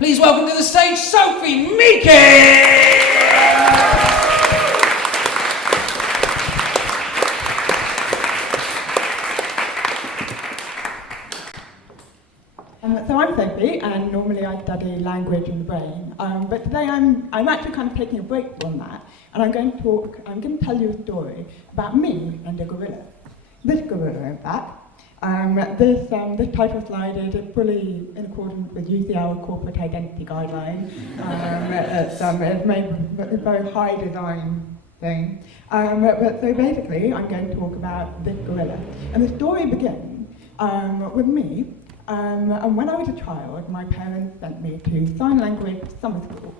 Please welcome to the stage, Sophie Meekings! So I'm Sophie, and normally I study language and the brain, but today I'm actually kind of taking a break from that, and I'm going to tell you a story about me and a gorilla. This gorilla, in fact. This title slide is fully in accordance with UCL corporate identity guidelines. It's made with a very high design thing. But so basically, I'm going to talk about this gorilla. And the story begins with me. And when I was a child, my parents sent me to sign language summer school.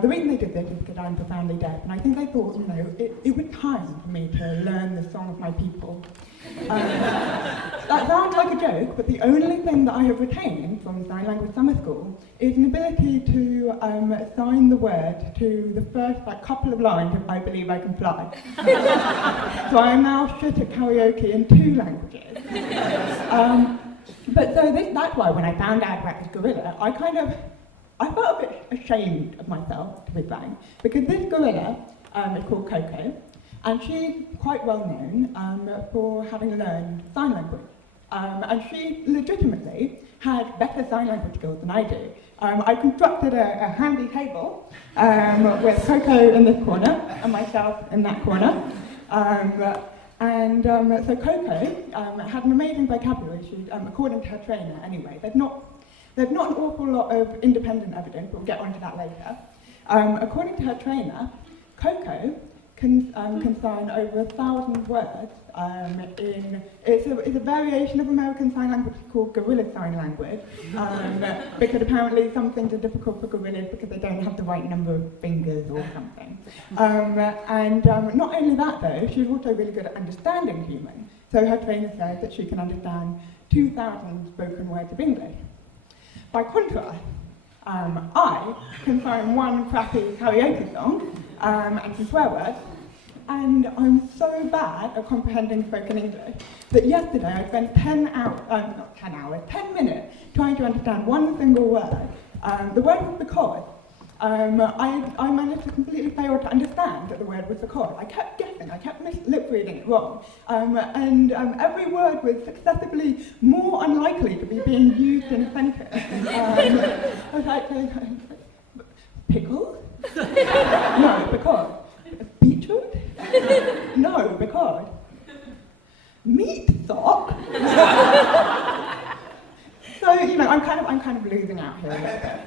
The reason they did this is because I'm profoundly deaf, and I think they thought, it was time for me to learn the song of my people. That sounds like a joke, but the only thing that I have retained from sign language summer school is an ability to sign the word to the first couple of lines of I Believe I Can Fly. So I am now shit at karaoke in 2 languages. But so that's why when I found out about this gorilla, I felt a bit ashamed of myself, to be frank, because this gorilla is called Coco, and she's quite well known for having learned sign language. And she legitimately had better sign language skills than I do. I constructed a handy table with Coco in this corner and myself in that corner. So Coco had an amazing vocabulary. She, according to her trainer anyway, there's not an awful lot of independent evidence, but we'll get onto that later. According to her trainer, Coco can sign over 1,000 words it's a variation of American Sign Language called Gorilla Sign Language, because apparently some things are difficult for gorillas because they don't have the right number of fingers or something. Not only that though, she's also really good at understanding human. So her trainer says that she can understand 2,000 spoken words of English. By contrast, I can find one crappy karaoke song and some swear words, and I'm so bad at comprehending spoken English that yesterday I spent 10 minutes trying to understand one single word. The word was because. I managed to completely fail to understand that the word was because. I kept guessing, I kept lip reading it wrong, and every word was successively more unlikely to be being used in a sentence. I was like, pickle? No, because. Beetroot? No, because. Meat sock? So, I'm kind of losing out here a little bit.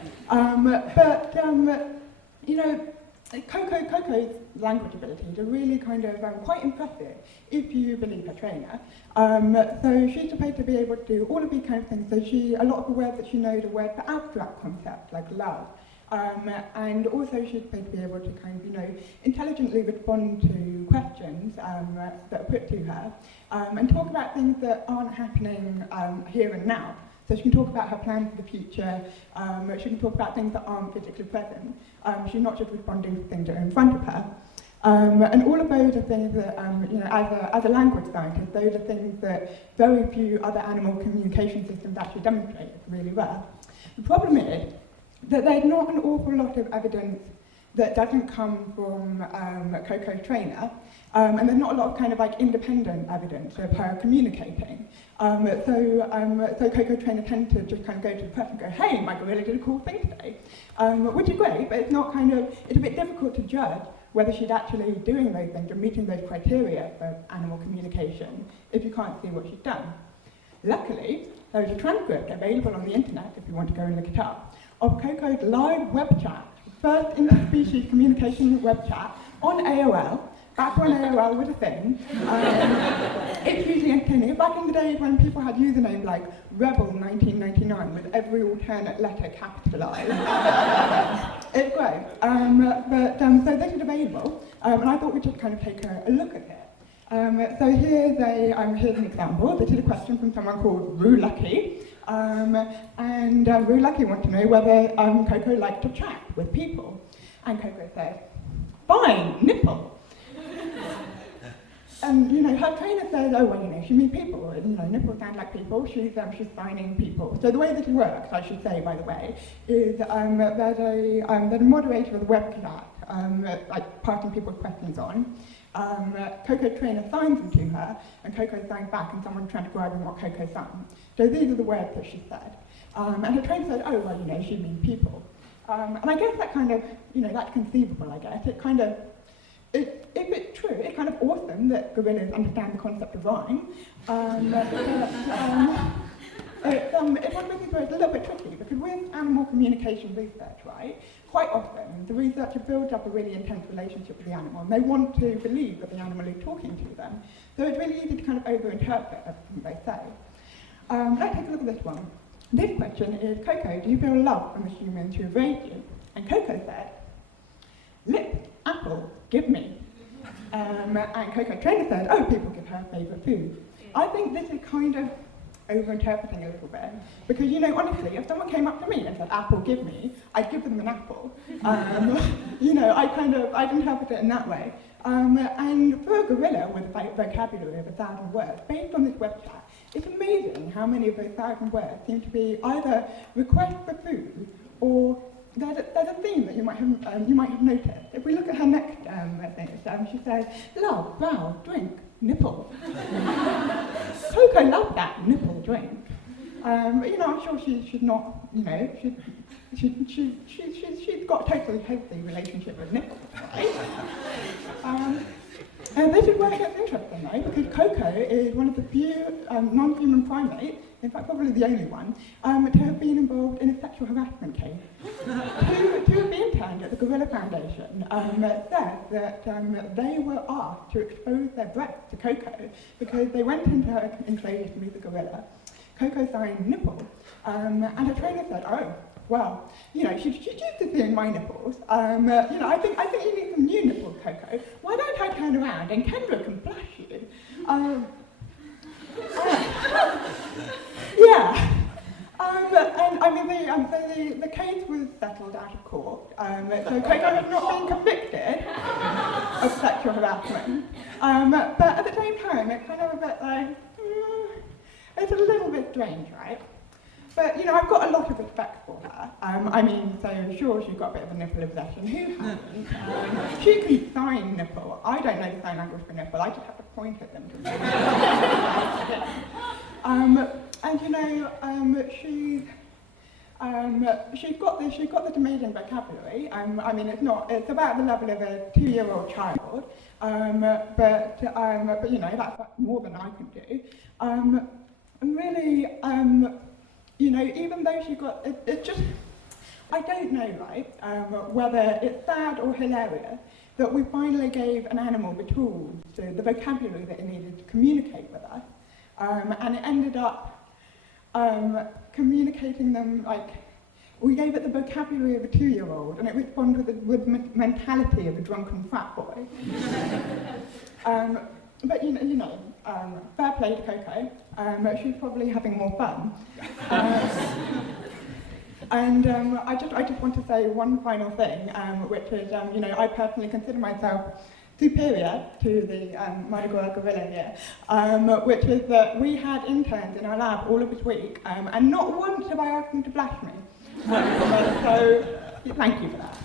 Coco's language abilities are really quite impressive if you believe her trainer. So she's supposed to be able to do all of these kind of things. So a lot of the words that she knows are words for abstract concepts like love. And also she's supposed to be able to intelligently respond to questions that are put to her, and talk about things that aren't happening here and now. So she can talk about her plans for the future, she can talk about things that aren't physically present. She's not just responding to things that are in front of her. And all of those are things that, as a language scientist, those are things that very few other animal communication systems actually demonstrate really well. The problem is that there's not an awful lot of evidence that doesn't come from Coco's trainer, and there's not a lot of independent evidence of her communicating. So Coco's trainer tends to just go to the press and go, hey, my gorilla did a cool thing today, which is great, but it's not it's a bit difficult to judge whether she's actually doing those things or meeting those criteria for animal communication if you can't see what she's done. Luckily, there's a transcript available on the internet if you want to go and look it up, of Coco's live web chat, first interspecies communication web chat on AOL, back when AOL was a thing. It's usually entertaining. Back in the days when people had usernames like Rebel1999 with every alternate letter capitalised. It's great. So this is available, and I thought we'd just take a look at it. So here's an example. This is a question from someone called Rue Lucky. And Rue Lucky wants to know whether Coco likes to chat with people. And Coco says, fine, nipple. her trainer says, oh, well, she meets people, and, nipples sound like people, she's signing people. So the way that it works, I should say, by the way, is there's a moderator of the web chat, like passing people's questions on. Coco's trainer signs them to her, and Coco signs back, and someone's transcribing what Coco signed. So these are the words that she said. And her trainer said, oh, well, she means people. And I guess that kind of, that's conceivable, I guess. It kind of, if it's true, it's kind of awesome that gorillas understand the concept of rhyme. It's one of the things where it's a little bit tricky, because with animal communication research, right, quite often the researcher builds up a really intense relationship with the animal, and they want to believe that the animal is talking to them. So it's really easy to kind of over-interpret everything they say. Let's take a look at this one. This question is, Coco, do you feel love from the humans who have raised you? And Coco said, lip, apple, give me. And Coco's trainer said, oh, people give her favourite food. I think this is kind of over-interpreting a little bit, because, honestly, if someone came up to me and said, apple, give me, I'd give them an apple. I'd interpret it in that way. And for a gorilla with a vocabulary of 1,000 words, based on this web chat, it's amazing how many of those 1,000 words seem to be either requests for food or there's a theme that you might have noticed. If we look at her next thing, she says, love, brow, drink, nipple. Coco loved that nipple drink. I'm sure she's not, she's got a totally healthy relationship with nipples, right? And this is where it gets interesting, though, because Coco is one of the few non-human primates, in fact probably the only one, to have been involved in a sexual harassment case. Two of the interns at the Gorilla Foundation said that they were asked to expose their breasts to Coco because they went into her enclosure to meet the gorilla. Coco signed nipple, and her trainer said, oh, well, she's used to seeing my nipples. I think you need some new nipples, Coco. Why don't I turn around and Kendra can flash you? Yeah. The case was settled out of court. So Coco has not been convicted of sexual harassment. But at the same time, it's kind of a bit like, it's a little bit strange, right? But, I've got a lot of respect for her. So sure, she's got a bit of a nipple obsession. Who hasn't? She can sign nipple. I don't know the sign language for nipple. I just have to point at them. She's got this amazing vocabulary. It's about the level of a 2-year-old child. But that's more than I can do. And really, even though she got, it's just, I don't know, right, whether it's sad or hilarious that we finally gave an animal the tools, the vocabulary that it needed to communicate with us, and it ended up communicating them, we gave it the vocabulary of a 2-year-old, and it responded with the mentality of a drunken frat boy. But fair play to Coco. She's probably having more fun. I just want to say one final thing, which is, I personally consider myself superior to the Mardi Gras gorilla here, which is that we had interns in our lab all of this week, and not once have I asked them to flash me. So, thank you for that.